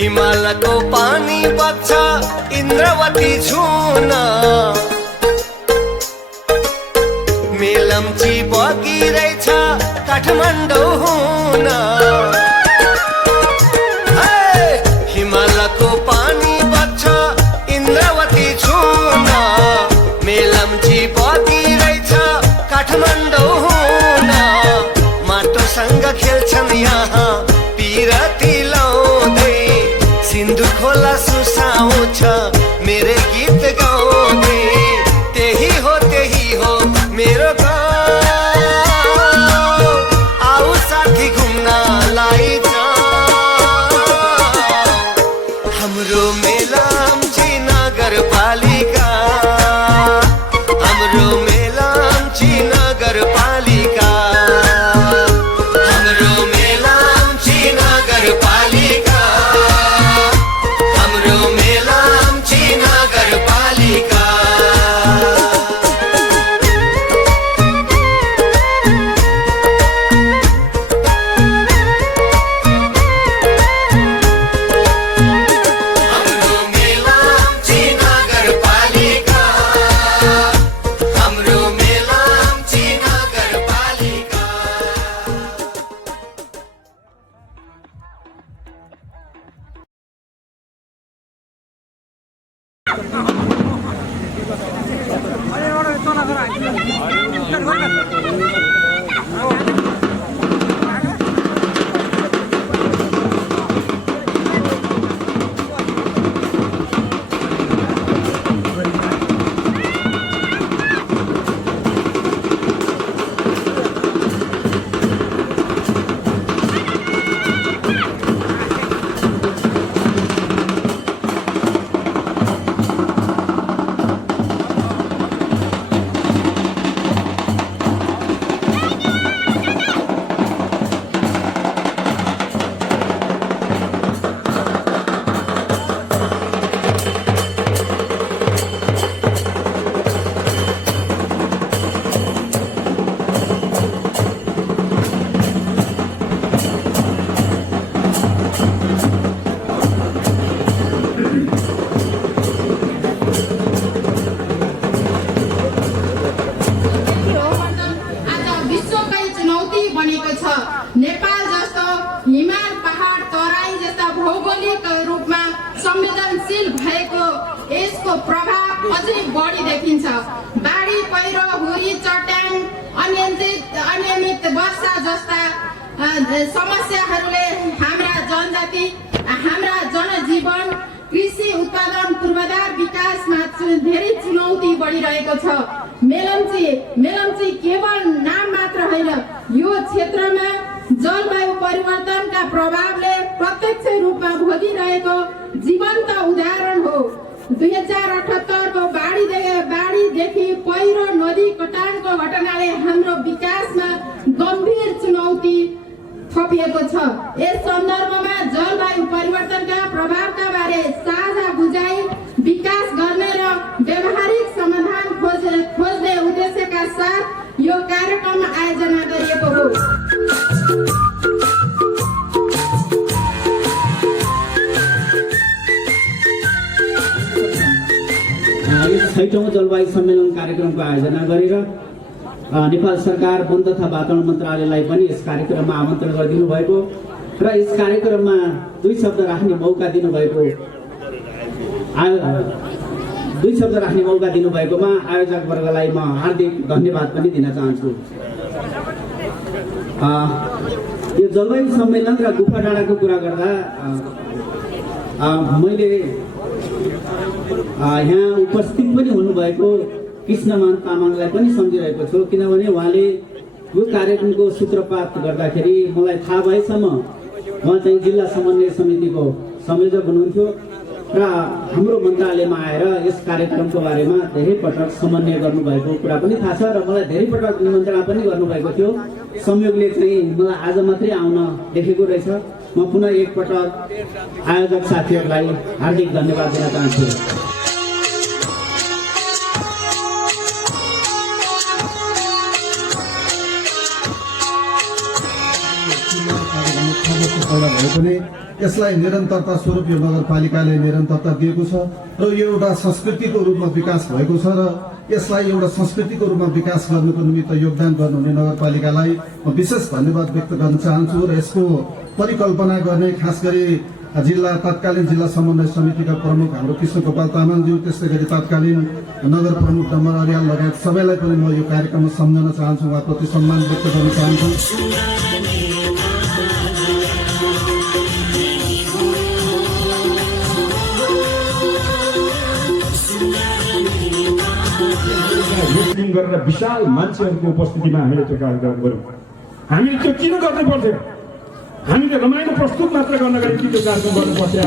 हिमालको पानी बग्छ इन्द्रवती छुन, मेलम्ची बगिरहेछ काठमाडौँ हुन। हिमालको पानी बग्छ इन्द्रवती छुन, मेलम्ची बगिरहेछ काठमाडौँ हुन। माटोसँग खेल्छन् यहाँ पिरती लाउँदै, सिन्धु खोला सुसाउँछ मेरे गीत गाउँदै। त्यही हो मेरो गाउँ, आऊ साथी घुम्नलाई जाऊ। हाम्रो मेलम्ची नगरपालिका, हाम्रो मेलम्ची नगरपालिका, हाम्रो मेलम्ची नगरपालिका, हाम्रो मेलम्ची नगरपालिका। हाम्रो मेलम्ची नगरपालिका, हाम्रो मेलम्ची नगरपालिका। नेपाल जस्तो हिमाल पहाड तराई जस्ता भौगोलिक रूपमा संवेदनशील भएको यसको प्रभाव अझै बढी देखिन्छ। बाढी, पहिरो, हुरी, चट्याङ, अनियमित वर्षा जस्ता समस्याहरूले हाम्रा जनजाति, हाम्रा जनजीवन, कृषि उत्पादन, पूर्वाधार विकासमा धेरै चुनौती बढिरहेको छ। मेलम्ची केवल नाम मात्र होइन, यो क्षेत्रमा जलवायु परिवर्तनका प्रभावले प्रत्यक्ष रूपमा भोगिरहेको जीवन्त उदाहरण हो। 2078 को बाढीदेखि पहिरो, नदी कटानको घटनाले हाम्रो विकासमा गम्भीर चुनौती थपिएको छ। यस सन्दर्भमा जलवायु परिवर्तनका प्रभावका बारे साझा बुझाइ, विकास गर्ने र व्यावहारिक समाधान खोज्ने उद्देश्यका साथ यो कार्यक्रम आयोजना गरिएको हो। यस 6औं जलवायु सम्मेलन कार्यक्रमको आयोजना गरेर नेपाल सरकार वन तथा वातावरण मन्त्रालयलाई पनि यस कार्यक्रममा आमन्त्रण गरिदिनु भएको र यस कार्यक्रममा दुई शब्द राख्ने मौका दिनुभएकोमा आयोजक वर्गलाई म हार्दिक धन्यवाद पनि दिन चाहन्छु। यो जलवायु सम्मेलन र गुफा डाँडाको कुरा गर्दा मैले यहाँ उपस्थित पनि हुनुभएको कृष्णमान तामाङलाई पनि सम्झिरहेको छु, किनभने उहाँले यो कार्यक्रमको सूत्रपात गर्दाखेरि मलाई थाहा भएसम्म उहाँ चाहिँ जिल्ला समन्वय समितिको संयोजक हुनुहुन्थ्यो र हाम्रो मन्त्रालयमा आएर यस कार्यक्रमको बारेमा धेरै पटक समन्वय गर्नुभएको कुरा पनि थाहा छ र मलाई धेरै पटक निमन्त्रणा पनि गर्नुभएको थियो। संयोगले चाहिँ मलाई आज मात्रै आउन देखेको रहेछ। म पुनः एकपटक आयोजक साथीहरूलाई हार्दिक धन्यवाद दिन चाहन्छु। भए पनि यसलाई निरन्तरता स्वरूप यो नगरपालिकाले निरन्तरता दिएको छ र यो एउटा संस्कृतिको रूपमा विकास भएको छ र यसलाई एउटा संस्कृतिको रूपमा विकास गर्नुको निमित्त योगदान गर्नुहुने नगरपालिकालाई म विशेष धन्यवाद व्यक्त गर्न चाहन्छु र यसको परिकल्पना गर्ने खास गरी तत्कालीन जिल्ला समन्वय समितिका प्रमुख हाम्रो कृष्ण गोपाल तामाङज्यू, त्यस्तै गरी तत्कालीन नगर प्रमुख डम्बर अर्याल लगायत सबैलाई पनि म यो कार्यक्रममा सम्झन चाहन्छु, उहाँप्रति सम्मान व्यक्त गर्न चाहन्छु। गरेर विशाल मान्छेहरूको उपस्थितिमा हामीले त्यो कार्यक्रम गऱ्यौँ। हामीले त्यो किन गर्नु पर्थ्यो? हामीले रमाइलो प्रस्तुत मात्र गर्नका निम्ति त्यो कार्यक्रम गर्नु पर्थ्यो।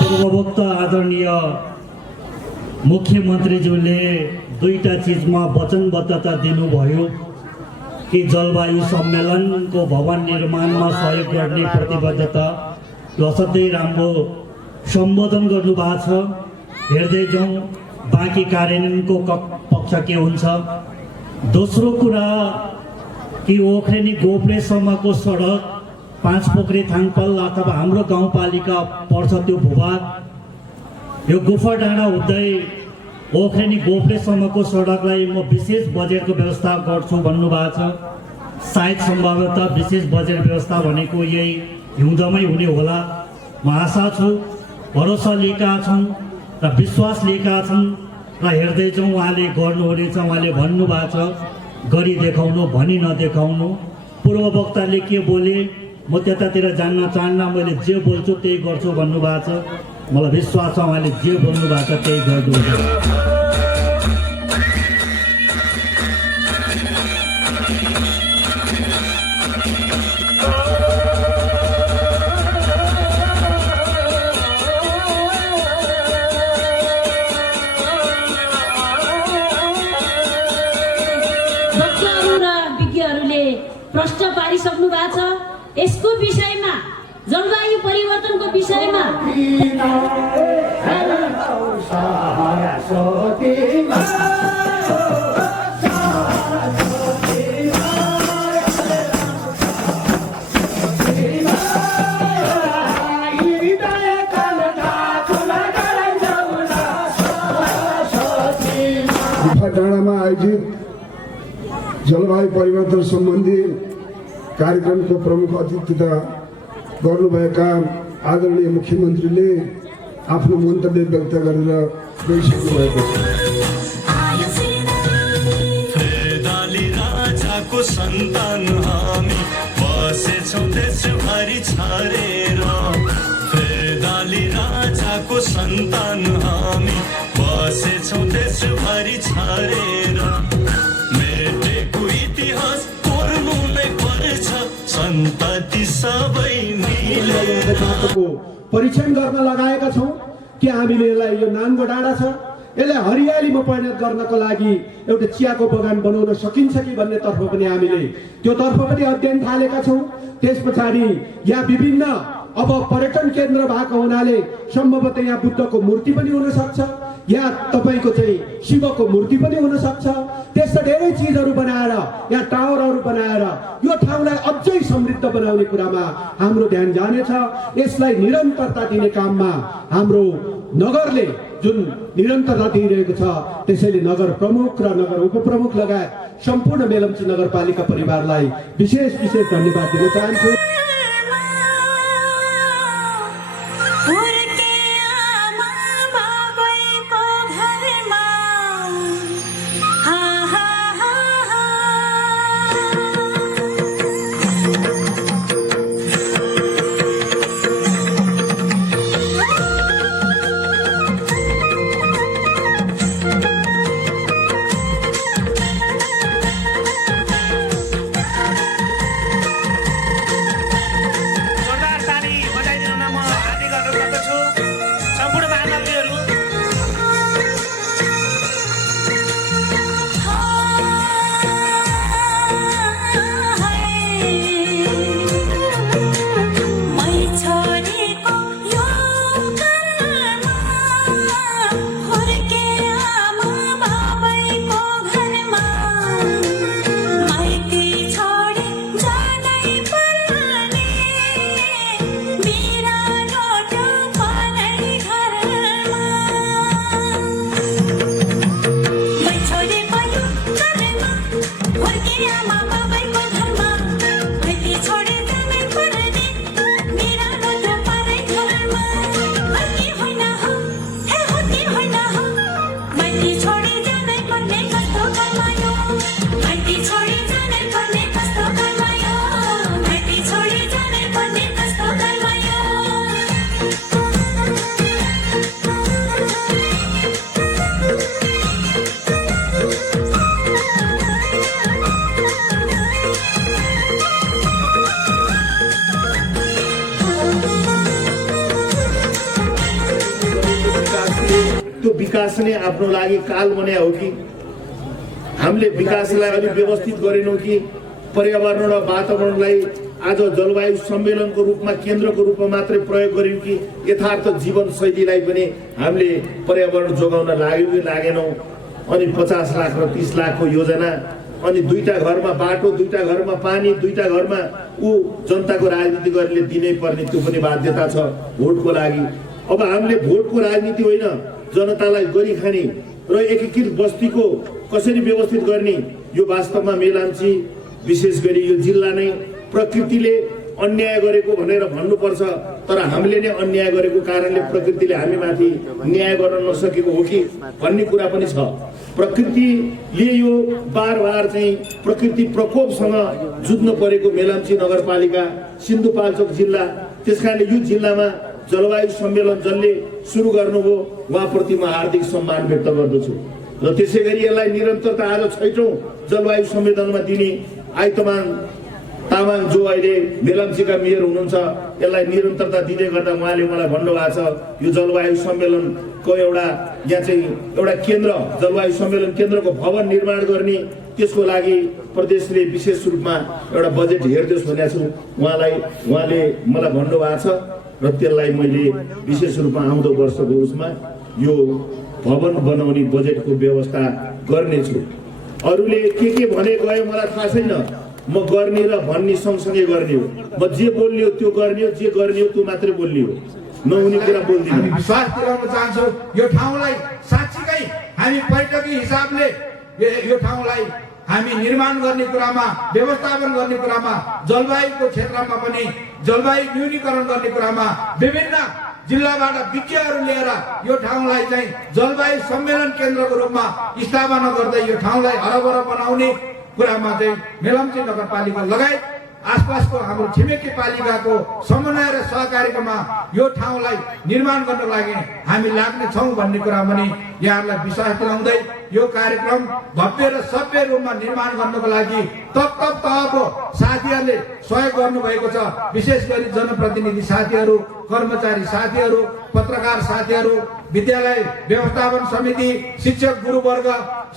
पूर्ववक्त आदरणीय मुख्यमन्त्रीज्यूले दुईटा चिजमा वचनबद्धता दिनुभयो कि जलवायु सम्मेलनको भवन निर्माणमा सहयोग गर्ने प्रतिबद्धता असाध्यै राम्रो सम्बोधन गर्नुभएको छ। हेर्दै जाउँ बाँकी कार्यान्वयनको पक्ष के हुन्छ। दोस्रो कुरा कि ओख्रेनी गोप्रेसम्मको सडक 5 पोखरी थाङपाल अथवा हाम्रो गाउँपालिका पर्छ त्यो भूभाग, यो गुफा डाँडा हुँदै ओख्रेनी गोप्रेसम्मको सडकलाई म विशेष बजेटको व्यवस्था गर्छु भन्नुभएको छ। सायद सम्भवतः विशेष बजेट व्यवस्था भनेको यही हिउँदमै हुने होला। म आशा छु, भरोसा लिएका छौँ र विश्वास लिएका छौँ र हेर्दै जाउँ उहाँले गर्नुहुनेछ। उहाँले भन्नुभएको छ गरी देखाउनु भनी नदेखाउनु। पूर्व वक्ताले के बोले म त्यतातिर जान्न चाहन्न, मैले जे बोल्छु त्यही गर्छु भन्नुभएको छ। मलाई विश्वास छ उहाँले जे बोल्नुभएको छ त्यही गर्नुहुन्छ। वक्ताहरू र विज्ञहरूले प्रश्न पारिसक्नु भएको छ। यसको विषयमा, जलवायु परिवर्तनको विषयमा डाँडामा आयोजित जलवायु परिवर्तन सम्बन्धी कार्यक्रमको प्रमुख अतिथिता गर्नुभएका आदरणीय मुख्यमन्त्रीले आफ्नो मन्तव्य व्यक्त गरेर गइसक्नु भएको छ। राजाको सन्तान हामी बसेछौँ देशभरि छरेर, फेदाली राजाको सन्तान हामी बसेछौँ देशभरि छरेर, मेटेको इतिहास कोर्नु नै पर्छ सन्तति सबै मिलेर। परीक्षण गर्न लगाएका छौँ कि हामीले यसलाई, यो नाङ्गो डाँडा छ, यसलाई हरियालीमा परिणत गर्नको लागि एउटा चियाको बगान बनाउन सकिन्छ कि भन्नेतर्फ पनि हामीले त्योतर्फ पनि अध्ययन थालेका छौँ। त्यस पछाडि यहाँ विभिन्न अब पर्यटन केन्द्र भएको हुनाले सम्भवतः यहाँ बुद्धको मूर्ति पनि हुन सक्छ, यहाँ तपाईँको चाहिँ शिवको मूर्ति पनि हुन सक्छ। त्यस्ता धेरै चिजहरू बनाएर, यहाँ टावरहरू बनाएर यो ठाउँलाई अझै समृद्ध बनाउने कुरामा हाम्रो ध्यान जानेछ। यसलाई निरन्तरता दिने काममा हाम्रो नगरले जुन निरन्तरता दिइरहेको छ, त्यसैले नगर प्रमुख र नगर उपप्रमुख लगायत सम्पूर्ण मेलम्ची नगरपालिका परिवारलाई विशेष धन्यवाद दिन चाहन्छु। त्यो विकास नै आफ्नो लागि काल बनाए हो कि हामीले विकासलाई अलिक व्यवस्थित गरेनौँ कि पर्यावरण र वातावरणलाई आज जलवायु सम्मेलनको रूपमा केन्द्रको रूपमा मात्रै प्रयोग गर्यौँ कि यथार्थ जीवनशैलीलाई पनि हामीले पर्यावरण जोगाउन लाग्यौँ कि लागेनौँ। अनि 50 लाख र 30 लाखको योजना, अनि 2टा घरमा बाटो, 2टा घरमा पानी, 2टा घरमा जनताको राजनीति गरेर दिनै पर्ने त्यो पनि बाध्यता छ भोटको लागि। अब हामीले भोटको राजनीति होइन, जनतालाई गरी खाने र एकीकृत बस्तीको कसरी व्यवस्थित गर्ने, यो वास्तवमा मेलाम्ची विशेष गरी यो जिल्ला नै प्रकृतिले अन्याय गरेको भनेर भन्नुपर्छ, तर हामीले नै अन्याय गरेको कारणले प्रकृतिले हामीमाथि न्याय गर्न नसकेको हो कि भन्ने कुरा पनि छ। प्रकृतिले यो बार चाहिँ प्रकृति प्रकोपसँग जुझ्नु परेको मेलम्ची नगरपालिका, सिन्धुपाल्चोक जिल्ला, त्यसकारणले यो जिल्लामा जलवायु सम्मेलन जसले सुरु गर्नुभयो उहाँप्रति म हार्दिक सम्मान व्यक्त गर्दछु। र त्यसै गरी यसलाई निरन्तरता आज 6औं जलवायु सम्मेलनमा दिने आइतमान तामाङ जो अहिले मेलम्चीका मेयर हुनुहुन्छ, यसलाई निरन्तरता दिँदै गर्दा उहाँले मलाई भन्नुभएको छ यो जलवायु सम्मेलनको यहाँ चाहिँ एउटा केन्द्र, जलवायु सम्मेलन केन्द्रको भवन निर्माण गर्ने, त्यसको लागि प्रदेशले विशेष रूपमा एउटा बजेट हेर्दैछ भनेको छु। उहाँले मलाई भन्नुभएको छ र त्यसलाई मैले विशेष रूपमा आउँदो वर्षको उसमा यो भवन बनाउने बजेटको व्यवस्था गर्नेछु। अरूले के भने गयो मलाई थाहा छैन, म गर्ने र भन्ने सँगसँगै गर्ने हो। म जे बोल्ने हो त्यो गर्ने हो, जे गर्ने हो त्यो मात्रै बोल्ने हो, नहुने कुरा बोल्दिनँ। हामी विश्वास दिलाउन चाहन्छौँ यो ठाउँलाई साँच्चीकै हामी पर्यटकीय हिसाबले यो ठाउँलाई हामी निर्माण गर्ने कुरामा, व्यवस्थापन गर्ने कुरामा, जलवायुको क्षेत्रमा पनि जलवायु न्यूनीकरण गर्ने कुरामा विभिन्न जिल्लाबाट विज्ञहरू लिएर यो ठाउँलाई चाहिँ जलवायु सम्मेलन केन्द्रको रूपमा स्थापना गर्दै यो ठाउँलाई हरभर बनाउने कुरामा चाहिँ मेलम्ची नगरपालिका लगायत आसपासको हाम्रो छिमेकी पालिकाको समन्वय र सहकार्यमा यो ठाउँलाई निर्माण गर्नको लागि हामी लाग्ने छौँ भन्ने कुरा पनि यहाँहरूलाई विश्वास दिलाउँदै यो कार्यक्रम भव्य र सभ्य रूपमा निर्माण गर्नको लागि तहको साथीहरूले सहयोग गर्नुभएको छ। विशेष गरी जनप्रतिनिधि साथीहरू, कर्मचारी साथीहरू, पत्रकार साथीहरू, विद्यालय व्यवस्थापन समिति, शिक्षक गुरुवर्ग,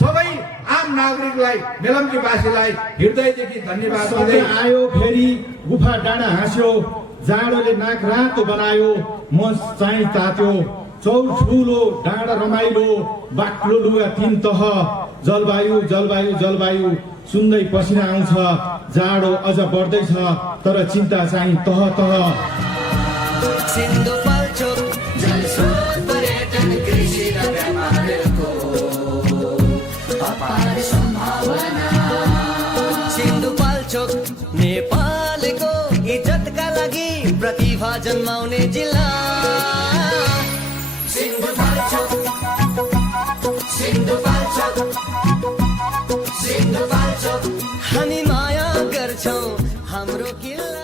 सबै आम नागरिकलाई, मेलम्चीवासीलाई हृदयदेखि धन्यवाद दिँदै आयो। फेरि गुफा डाँडा हाँस्यो, जाडोले नाक रातो बनायो, मन चाहिँ तात्यो, चौठुलो डाँडा रमाइलो, बाक्लो लुगा 3 तह, जलवायु जलवायु जलवायु सुन्दै पसिना आउँछ, जाडो अझ बढ्दैछ तर चिन्ता चाहिँ तह तह। सिन्धुपाल्चोक जलस्रोत पर्यटन कृषि र व्यापारको अपार सम्भावना। सिन्धुपाल्चोक नेपालको इज्जतका लागि प्रतिभा जन्माउने जिल्ला। सिन्धुपाल्चोक सिन्धुपाल्चोक सिन्धुपाल्चोक हामी माया गर्छौँ हाम्रो किल्ला।